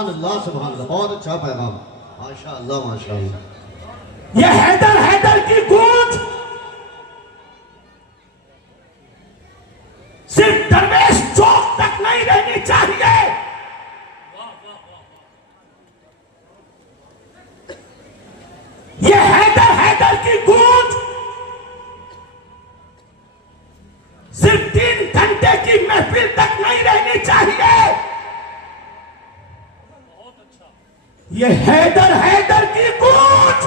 सुभान अल्लाह, बहुत अच्छा पैगाम, माशाअल्लाह माशाअल्लाह। ये हैदर हैदर की गूंज सिर्फ दरवेश चौक तक नहीं रहनी चाहिए, ये हैदर हैदर की गूंज सिर्फ 3 घंटे की महफिल तक नहीं रहनी चाहिए, ये हैदर हैदर की गूंज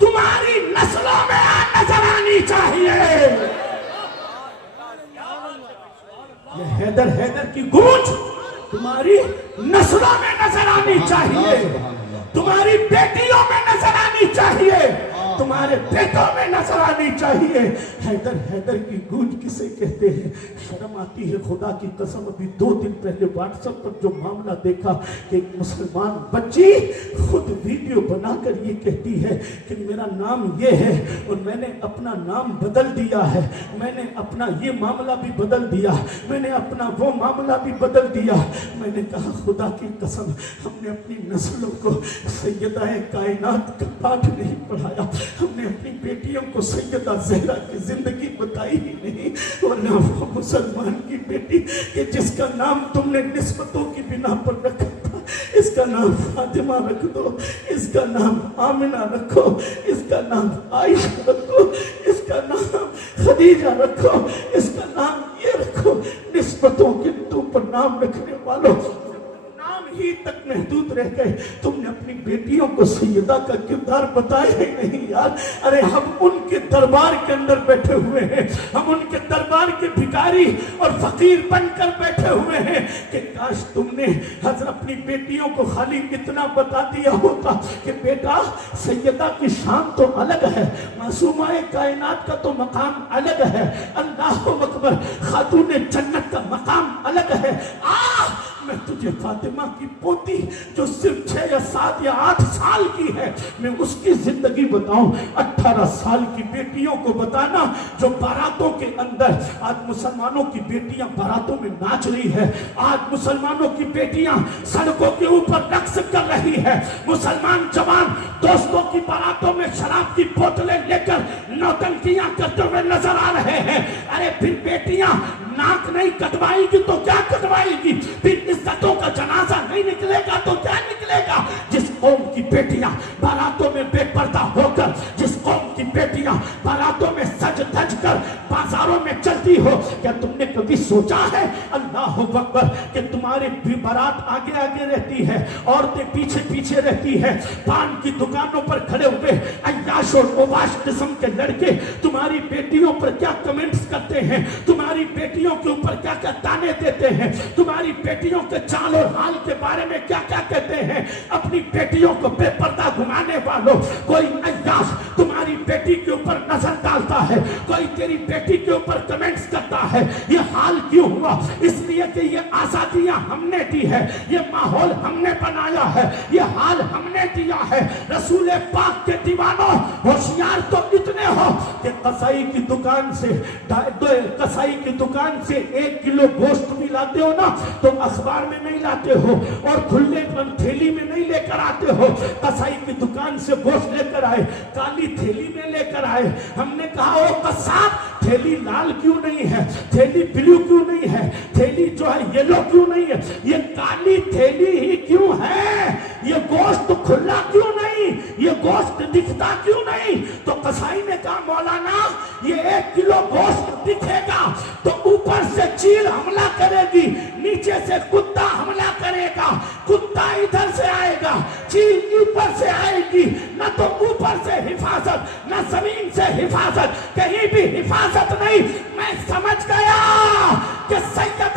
तुम्हारी नस्लों में नजर आनी चाहिए, ये हैदर हैदर की गूंज तुम्हारी नस्लों में नजर आनी चाहिए, तुम्हारी बेटियों में नजर आनी चाहिए, तुम्हारे बेटों में नजर आनी चाहिए। हैदर हैदर की गूंज किसे कहते हैं? शर्म आती है खुदा की कसम। अभी 2 दिन पहले व्हाट्सएप पर जो मामला देखा कि एक मुसलमान बच्ची खुद वीडियो बनाकर ये कहती है कि मेरा नाम ये है और मैंने अपना नाम बदल दिया है, मैंने अपना ये मामला भी बदल दिया, मैंने अपना वो मामला भी बदल दिया। मैंने कहा खुदा की कसम, हमने अपनी नस्लों को सैयदा कायनात का पाठ नहीं पढ़ाया, हमने अपनी बेटियों को सैयदा ज़हरा की जिंदगी बताई ही नहीं, वरना वो मुसलमान की बेटी कि जिसका नाम तुमने निस्बतों की बिना पर रखा था, इसका नाम फातिमा रख दो, इसका नाम आमिना रखो, इसका नाम आयशा रखो, इसका नाम खदीजा रखो, इसका नाम ये रखो। निस्बतों के तुम पर नाम रखने वालों नाम ही तक महदूद रह गए, तुमने अपनी बेटियों को सैयदा का किरदार बताया ही नहीं यार। अरे हम उनके दरबार के अंदर बैठे हुए हैं, हम उनके दरबार के भिखारी और फकीर बनकर बैठे हुए हैं कि काश तुमने हजरत अपनी बेटियों को खाली इतना बता दिया होता कि बेटा सैयदा की शान तो अलग है, मासूमाए कायनात का तो मकाम अलग है, अल्लाह अकबर, खातून जन्नत का मकाम अलग है। मैं तुझे फातिमा की पोती जो सिर्फ 6 या 7 या 8 साल की है, मैं उसकी जिंदगी बताऊं। 18 साल की बेटियों को बताना जो बारातों के अंदर, आज मुसलमानों की बेटियां बारातों में नाच रही है, आज मुसलमानों की बेटियां सड़कों के ऊपर रक्स कर रही है, मुसलमान जवान दोस्तों की बारातों में शराब की बोतलें लेकर नौटंकियां करते हुए नजर आ रहे हैं। अरे फिर बेटियां नाक नहीं कटवाएगी तो क्या कटवाएगी? फिर इज्जतों का जनाजा नहीं निकलेगा तो क्या निकलेगा? जिस कौम की बेटियां बारातों में बेपर्दा होकर, जिस कौम की बेटियां बारातों में सज धज कर बाजारों में चलती हो, क्या तुमने कभी सोचा है अल्लाह अकबर कि तुम्हारी भी बारात आगे आगे रहती है, औरतें पीछे पीछे रहती है, पान की दुकानों पर खड़े हुए अय्याश और ओबाश किस्म के लड़के तुम्हारी बेटियों पर क्या कमेंट्स करते हैं, तुम्हारी बेटियों के ऊपर क्या क्या ताने देते हैं, तुम्हारी बेटियों के चाल और हाल के बारे में क्या क्या कहते हैं। अपनी बेटियों को बेपर्दा घुमाने वालों, कोई अय्याश तुम्हारी बेटी के ऊपर नजर डालता है, कोई तेरी बेटी के ऊपर कमेंट्स करता है। ये हाल क्यों हुआ? इसलिए कि ये आजादियां हमने दी है, ये माहौल हमने बनाया है, ये हाल हमने दिया है। रसूल पाक के दीवानों, होशियार तो इतने हो कि कसाई की दुकान से 1 किलो गोश्त भी लाते हो ना तो अखबार में नहीं लाते हो और खुले थैली में नहीं लेकर आते हो। कसाई की दुकान से गोश्त लेकर आए, काली थैली में लेकर आए। हमने कहा ओ कसाब, थैली लाल क्यों नहीं है, थैली ब्लू क्यों नहीं है, थैली जो है येलो क्यों नहीं है, ये काली थैली ही क्यों है? ये गोश्त खुला क्यों नहीं, ये गोश्त दिखता क्यों नहीं? तो कसाई ने कहा मौलाना ये 1 किलो गोश्त दिखेगा तो ऊपर से चील हमला करेगी, नीचे से कुत्ता हमला करेगा, कुत्ता इधर से आएगा, चील ऊपर से आएगी, न तो ऊपर से हिफाजत न जमीन से हिफाजत, कहीं भी हिफाजत नहीं। मैं समझ गया कि सैयदा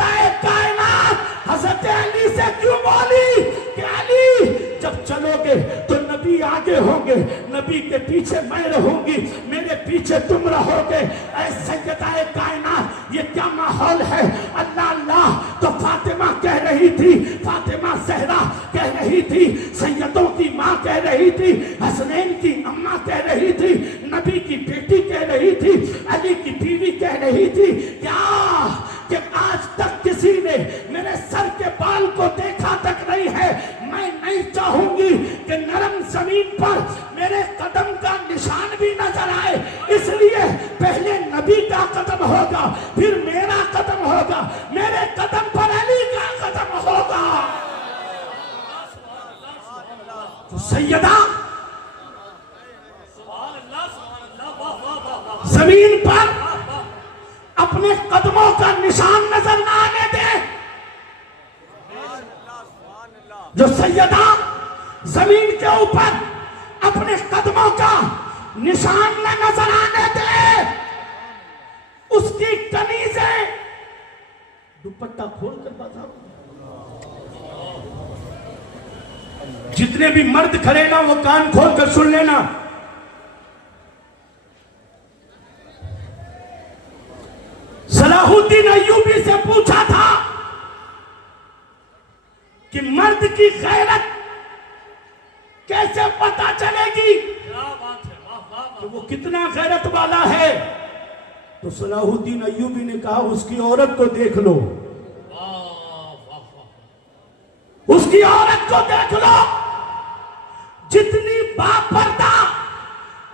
कायनात हजरत अली से क्यों बोली कि अली जब चलोगे तो नबी आगे होंगे, नबी के पीछे मैं रहूंगी, मेरे पीछे तुम रहोगे। ऐ सैयदा कायनात ये क्या माहौल है? अल्लाह अल्लाह तो फातिमा कह रही थी, फातिमा ज़हरा कह रही थी, सैयदों की माँ कह रही थी, हसनैन की अम्मा कह रही थी, नबी की बेटी कह रही थी, अली की बीवी कह रही थी। क्या कि आज तक किसी ने मेरे सर के बाल को देखा तक नहीं है तो सैयदा जमीन पर अपने कदमों का निशान नजर न आने दे। जो सैयदा जमीन के ऊपर अपने कदमों का निशान न नजर आने दे, उसकी कनीजें दुपट्टा खोल कर बता। जितने भी मर्द खड़े ना वो कान खोल कर सुन लेना। सलाहुद्दीन अय्यूबी से पूछा था कि मर्द की गैरत कैसे पता चलेगी कि वो कितना गैरत वाला है। तो सलाहुद्दीन अय्यूबी ने कहा उसकी औरत को देख लो, उसकी औरत को देख लो। जितनी बापर्दा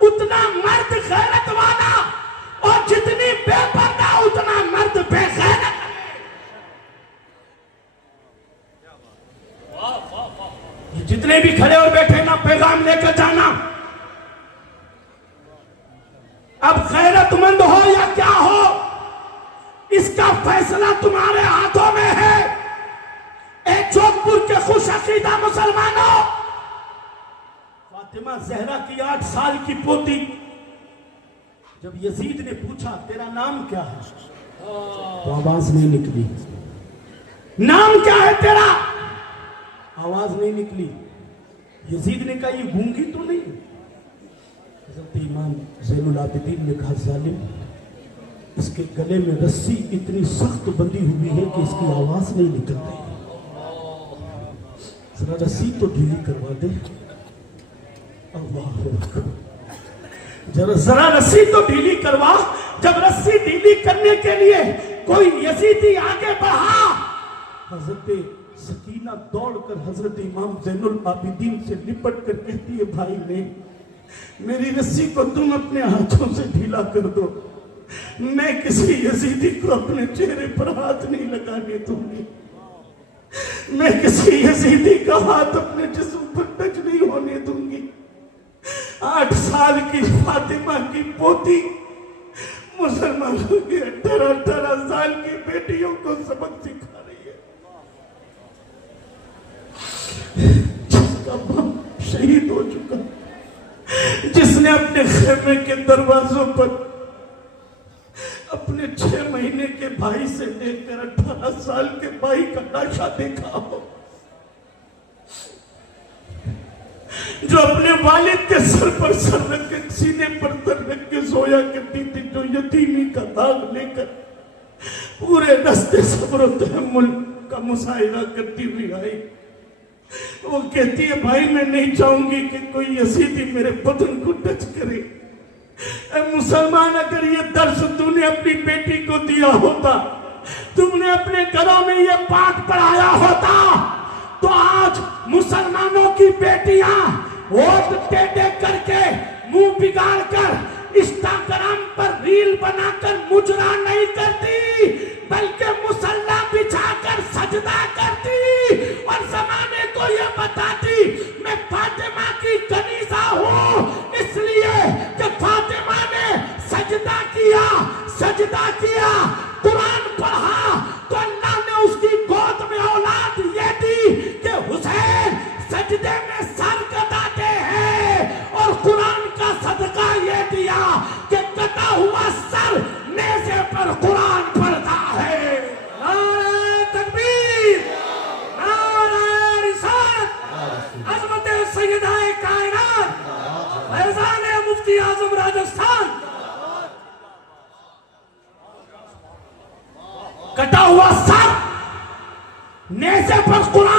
उतना मर्द गैरत वाला, और जितनी बेपर्दा उतना मर्द बेगैरत। ये जितने भी खड़े और बैठे ना, पैगाम लेकर जाना। अब गैरतमंद हो या क्या हो, इसका फैसला तुम्हारे हाथों में है। एक जोधपुर के खुश अकीदा मुसलमानों, फातिमा जहरा की 8 साल की पोती, जब यजीद ने पूछा तेरा नाम क्या है, तो आवाज नहीं निकली। नाम क्या है तेरा, आवाज नहीं निकली। यजीद ने कहा ये गूंगी तो नहीं। हज़रत इमाम ज़ैनुल आबिदीन ने कहा जालिम, इसके गले में रस्सी इतनी सख्त बंधी हुई है कि इसकी आवाज नहीं निकल रही। जरा रस्सी तो ढीली करवा दे। जरा रस्सी तो ढीली करवा। जब रस्सी ढीली करने के लिए कोई यजीदी आगे बढ़ा, हजरत सकीना दौड़कर हजरत इमाम ज़ैनुल आबिदीन से लिपट कर कहती है भाई ने, मेरी रस्सी को तुम अपने हाथों से ढीला कर दो। मैं किसी यजीदी को अपने चेहरे पर हाथ नहीं लगाने दूंगी। मैं किसी यजीदी का हाथ अपने जिस्म पर टच नहीं होने दूंगी। 8 साल की फातिमा की पोती मुसलमानों की 18 साल की बेटियों को सबक सिखा रही है। जिसका बाप शहीद हो चुका, जिसने अपने खेमे के दरवाजों पर अपने 6 महीने के भाई से लेकर 18 साल के भाई का लाशा देखा हो, जो अपने वालिद के सर पर सर रख के, सीने पर सर रख के सोया करती थी, जो यतीमी का दाग लेकर पूरे रास्ते सब्र और तहम्मुल का मुशाहिदा करती हुई आई। वो कहती है भाई मैं नहीं चाहूंगी कि कोई यजीदी मेरे बदन को टच करे। मुसलमान, अगर ये दर्श तूने अपनी बेटी को दिया होता, तुमने अपने घरों में ये पाठ पढ़ाया होता, तो आज मुसलमानों की बेटियां होठ टेढ़े करके मुंह बिगाड़ कर इंस्टाग्राम पर रील बनाकर मुजरा नहीं करती, बल्कि मुसल्ला बिछाकर सजदा करती और जमाने को ये बताती मैं फातिमा की कनीजा हूं, इसलिए कि फातिमा ने सजदा किया, कुरान पढ़ा, तो अल्लाह ने उसकी गोद में औलाद ये दी कि हुसैन सजदे में सर कटाते हैं, और कुरान का सदका ये दिया कि कटा हुआ सर नेज़े पर कुरान पढ़ता है। नारे तकबीर, नारे रिसालत, अज़मत सैयदाए कायनात, फैज़ान मुफ्ती आज़म राजस्थान। कटा हुआ सर नेज़े पर कुरान